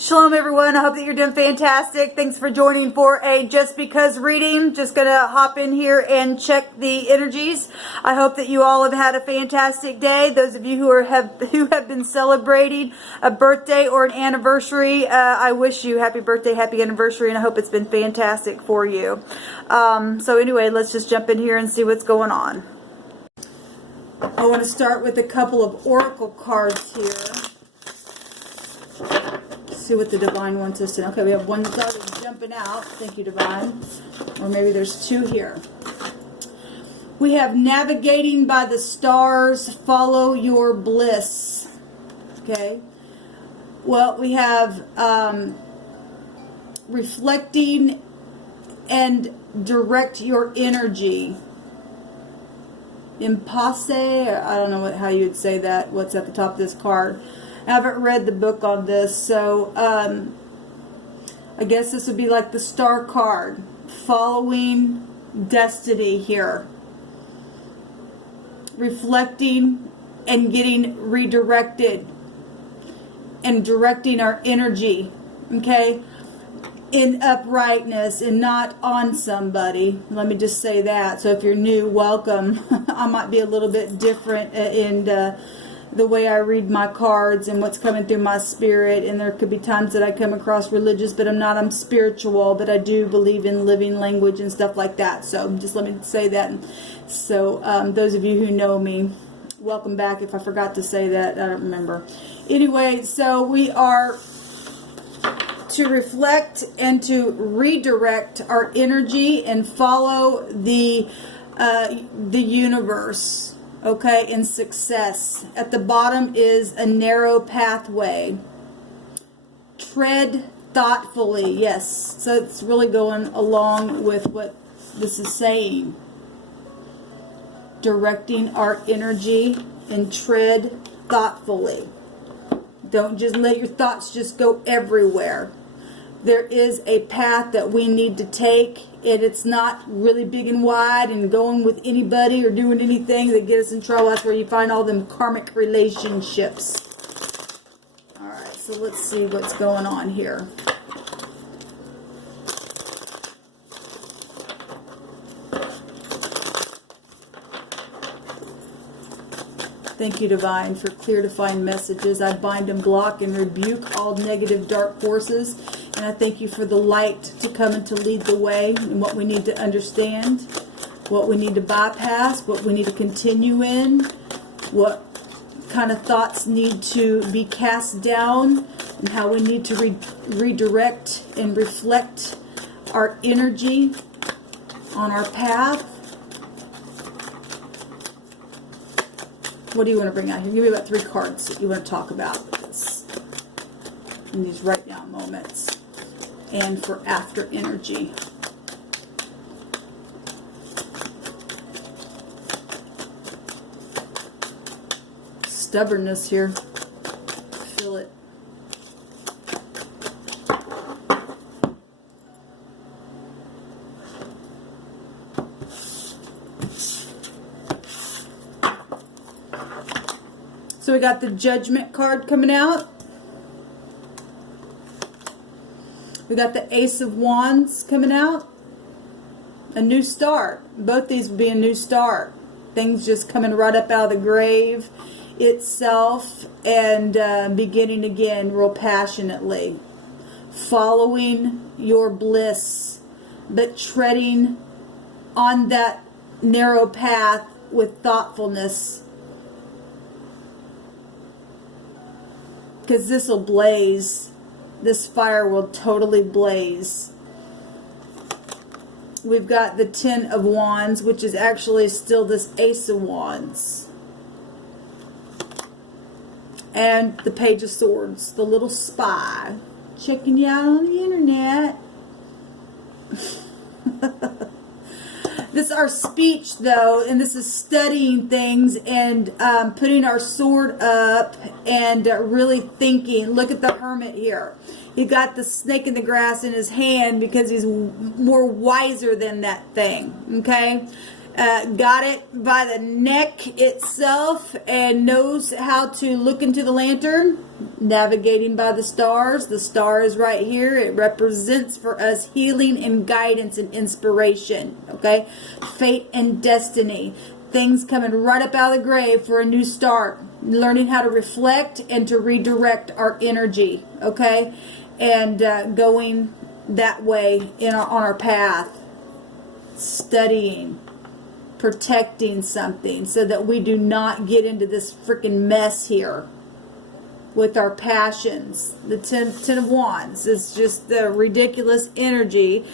Shalom everyone, I hope that you're doing fantastic. Thanks for joining for a Just Because reading. Just gonna hop in here and check the energies. I hope that you all have had a fantastic day. Those of you who have been celebrating a birthday or an anniversary, I wish you happy birthday, happy anniversary, and I hope it's been fantastic for you. So anyway, let's just jump in here and see what's going on. I want to start with a couple of oracle cards here. See what the Divine wants us to know. Okay, we have one that's already jumping out. Thank you, Divine. Or maybe there's two here. We have navigating by the stars, follow your bliss. Okay. Well, we have reflecting and direct your energy. Impasse, I don't know how you would say that. What's at the top of this card? I haven't read the book on this, so I guess this would be like the star card, following destiny here, reflecting and getting redirected and directing our energy, okay, in uprightness and not on somebody. Let me just say that. So if you're new, welcome. I might be a little bit different in the way I read my cards and what's coming through my spirit, and there could be times that I come across religious, but I'm not. I'm spiritual, but I do believe in living language and stuff like that. So just let me say that. So those of you who know me, welcome back. If I forgot to say that, I don't remember. Anyway, so we are to reflect and to redirect our energy and follow the universe. Okay, in success. At the bottom is a narrow pathway. Tread thoughtfully. Yes, so it's really going along with what this is saying. Directing our energy and tread thoughtfully. Don't just let your thoughts just go everywhere. There is a path that we need to take, and it's not really big and wide and going with anybody or doing anything that get us in trouble. That's where you find all them karmic relationships. Alright, so let's see what's going on here. Thank you, Divine, for clear, defined messages. I bind and block and rebuke all negative dark forces. And I thank you for the light to come and to lead the way in what we need to understand, what we need to bypass, what we need to continue in, what kind of thoughts need to be cast down, and how we need to redirect and reflect our energy on our path. What do you want to bring out here? Give me about 3 cards that you want to talk about with this in these right now moments. And for after energy. Stubbornness here. Feel it. So we got the Judgment card coming out. We got the Ace of Wands coming out. A new start. Both these would be a new start. Things just coming right up out of the grave itself and beginning again real passionately. Following your bliss, but treading on that narrow path with thoughtfulness. Because this will blaze. This fire will totally blaze. We've got the 10 of Wands, which is actually still this Ace of Wands. And the Page of Swords, the little spy. Checking you out on the internet. This is our speech, though, and this is studying things and putting our sword up and really thinking. Look at the Hermit here. He got the snake in the grass in his hand because he's more wiser than that thing, okay? got it by the neck itself and knows how to look into the lantern, navigating by the stars. The star is right here. It represents for us healing and guidance and inspiration. Okay, fate and destiny. Things coming right up out of the grave for a new start. Learning how to reflect and to redirect our energy. Okay, and going that way on our path. Studying, protecting something so that we do not get into this freaking mess here with our passions. The Ten of Wands is just the ridiculous energy.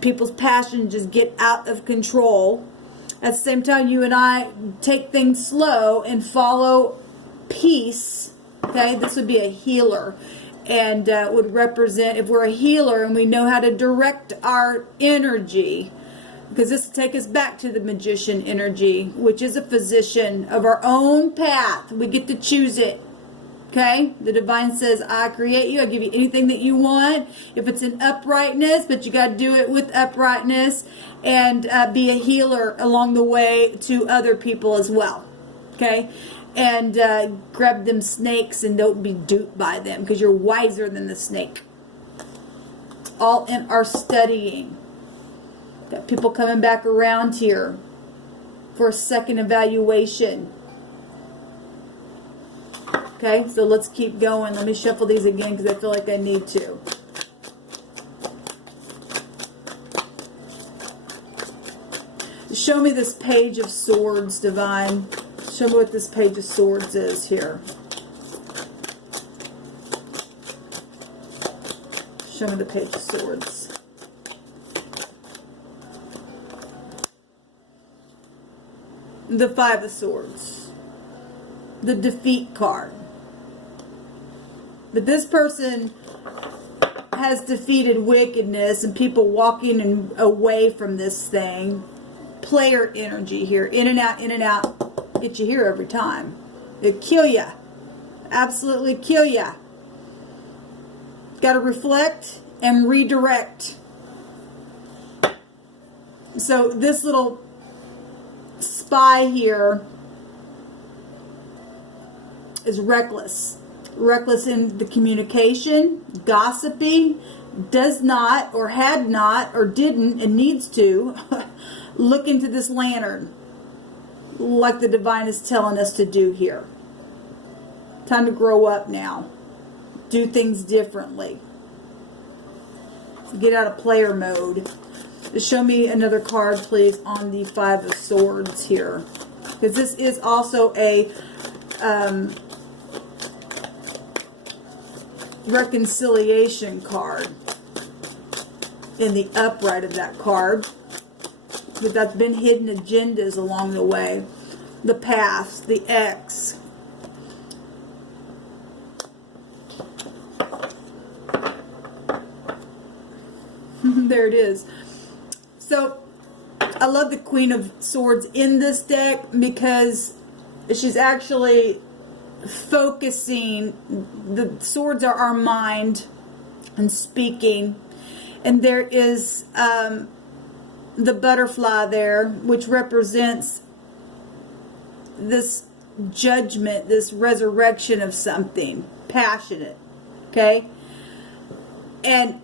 People's passions just get out of control. At the same time, you and I take things slow and follow peace. Okay, this would be a healer. And would represent, if we're a healer and we know how to direct our energy, because this will take us back to the magician energy, which is a physician of our own path. We get to choose it. Okay? The divine says, I create you. I give you anything that you want. If it's in uprightness, but you got to do it with uprightness and be a healer along the way to other people as well. Okay? And grab them snakes and don't be duped by them because you're wiser than the snake. All in our studying. Got people coming back around here for a second evaluation. Okay, so let's keep going. Let me shuffle these again because I feel like I need to. Show me this Page of Swords, Divine. Show me what this Page of Swords is here. Show me the Page of Swords. The Five of Swords. The defeat card. But this person has defeated wickedness and people walking away from this thing. Player energy here. In and out, in and out. Get you here every time. It'll kill ya. Absolutely kill ya. Got to reflect and redirect. So this little spy here is reckless. Reckless in the communication, gossipy, does not or had not or didn't and needs to look into this lantern like the divine is telling us to do here. Time to grow up now. Do things differently. Get out of player mode. Show me another card, please, on the Five of Swords here. Because this is also a reconciliation card in the upright of that card. But that's been hidden agendas along the way. The past, the ex. There it is. So, I love the Queen of Swords in this deck because she's actually focusing. The swords are our mind and speaking. And there is the butterfly there, which represents this judgment, this resurrection of something. Passionate. Okay? And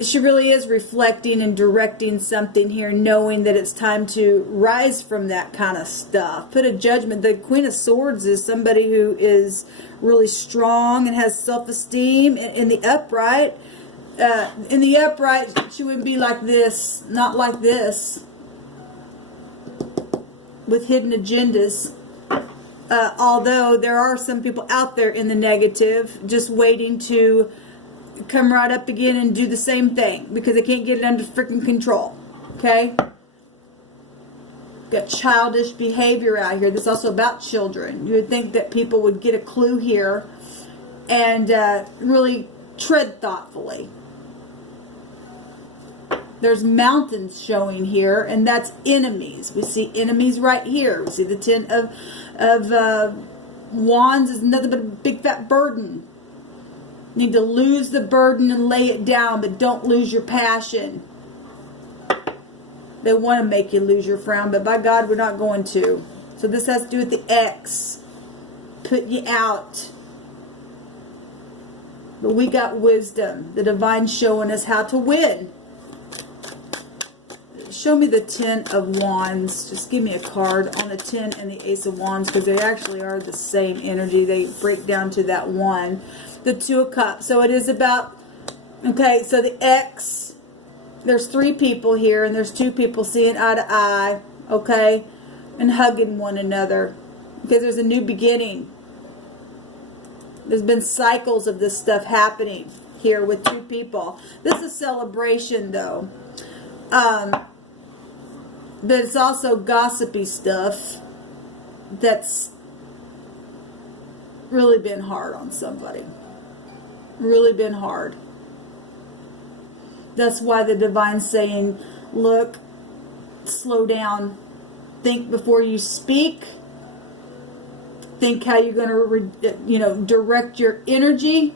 she really is reflecting and directing something here, knowing that it's time to rise from that kind of stuff. Put a judgment. The Queen of Swords is somebody who is really strong and has self-esteem. In the upright, she would be like this, not like this, with hidden agendas. Although there are some people out there in the negative, just waiting to come right up again and do the same thing because they can't get it under freaking control. Okay? Got childish behavior out here. This is also about children. You would think that people would get a clue here and really tread thoughtfully. There's mountains showing here, and that's enemies. We see enemies right here. We see the Ten of Wands is nothing but a big fat burden. Need to lose the burden and lay it down, but don't lose your passion. They want to make you lose your frown, but by God, we're not going to. So this has to do with the X. Put you out. But we got wisdom. The divine showing us how to win. Show me the 10 of Wands. Just give me a card on the 10 and the Ace of Wands, because they actually are the same energy. They break down to that one. The 2 of Cups. So it is about, okay, so the X, there's 3 people here, and there's 2 people seeing eye to eye, okay, and hugging one another, because there's a new beginning. There's been cycles of this stuff happening here with 2 people. This is a celebration, though. But it's also gossipy stuff that's really been hard on somebody. Really been hard. That's why the divine's saying, look, slow down. Think before you speak. Think how you're going to, direct your energy.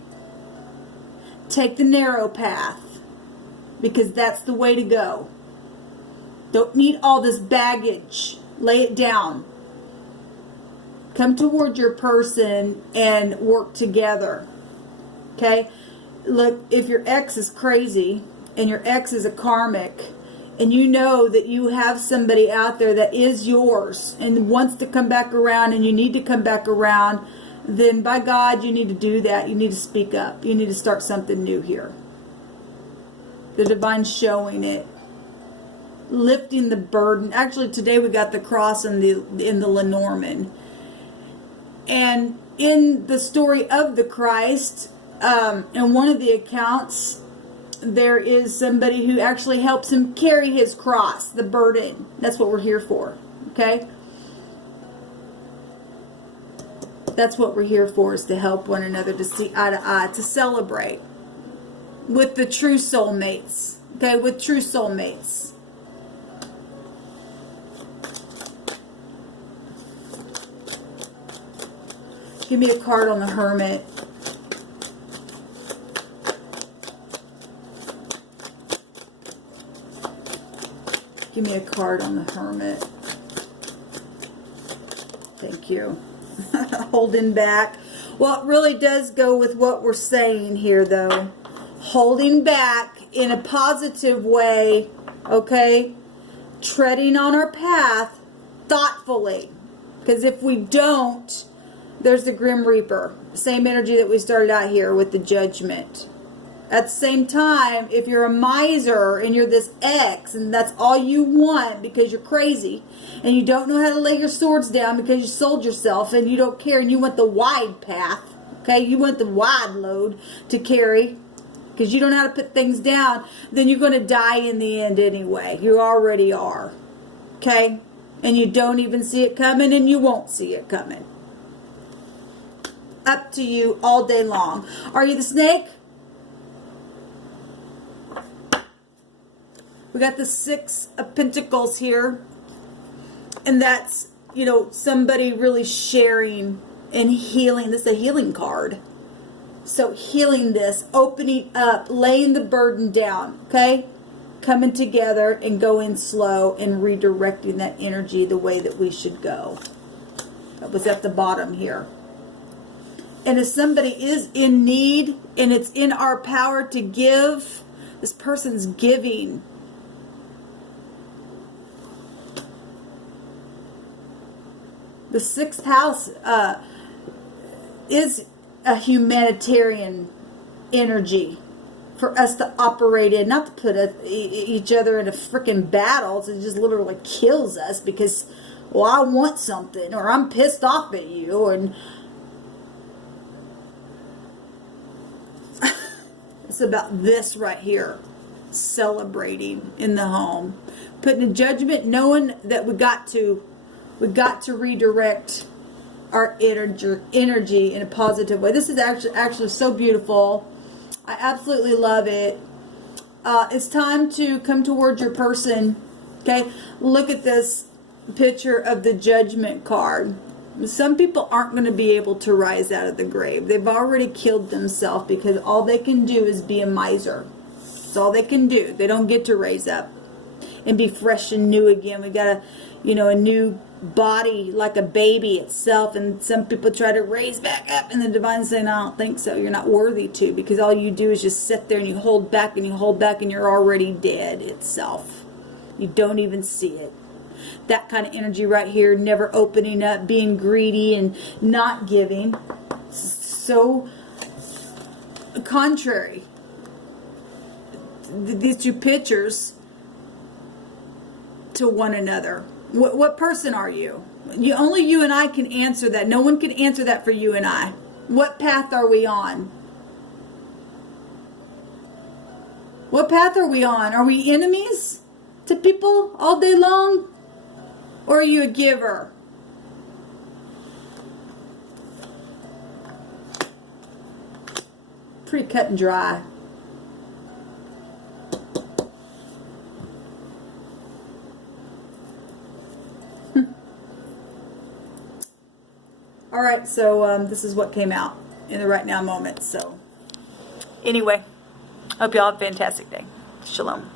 Take the narrow path, because that's the way to go. Don't need all this baggage. Lay it down. Come toward your person and work together. Okay? Look, if your ex is crazy and your ex is a karmic, and you know that you have somebody out there that is yours and wants to come back around, and you need to come back around, then by God, you need to do that. You need to speak up. You need to start something new here. The divine's showing it. Lifting the burden. Actually, today we got the cross in the Lenormand. And in the story of the Christ, in one of the accounts, there is somebody who actually helps him carry his cross, the burden. That's what we're here for. Okay? That's what we're here for, is to help one another, to see eye to eye, to celebrate with the true soulmates. Okay? With true soulmates. Give me a card on the Hermit. Give me a card on the Hermit. Thank you. Holding back. Well, it really does go with what we're saying here, though. Holding back in a positive way, okay? Treading on our path thoughtfully. Because if we don't, there's the Grim Reaper. Same energy that we started out here with the Judgment. At the same time, if you're a miser and you're this X and that's all you want because you're crazy and you don't know how to lay your swords down because you sold yourself and you don't care and you want the wide path, okay? You want the wide load to carry because you don't know how to put things down, then you're going to die in the end anyway. You already are, okay? And you don't even see it coming, and you won't see it coming. Up to you all day long. Are you the snake? We got the 6 of Pentacles here. And that's, somebody really sharing and healing. This is a healing card. So healing this, opening up, laying the burden down, okay? Coming together and going slow and redirecting that energy the way that we should go. That was at the bottom here. And if somebody is in need and it's in our power to give, this person's giving. The 6th house is a humanitarian energy for us to operate in, not to put each other in a freaking battle. So it just literally kills us because, well, I want something, or I'm pissed off at you, and it's about this right here. Celebrating in the home. Putting a judgment, knowing that we got to redirect our energy in a positive way. This is actually so beautiful. I absolutely love it. It's time to come towards your person. Okay, look at this picture of the Judgment card. Some people aren't going to be able to rise out of the grave. They've already killed themselves because all they can do is be a miser. That's all they can do. They don't get to raise up. and be fresh and new again. We got a, you know, a new body like a baby itself, and some people try to raise back up, and the divine's saying, I don't think so. You're not worthy to, because all you do is just sit there and you hold back and you hold back, and you're already dead itself. You don't even see it. That kind of energy right here, never opening up, being greedy and not giving. So contrary. These two pictures to one another. What person are you? Only you and I can answer that. No one can answer that for you and I. What path are we on? What path are we on? Are we enemies to people all day long? Or are you a giver? Pretty cut and dry. All right, so this is what came out in the right now moment. So anyway, hope y'all have a fantastic day. Shalom.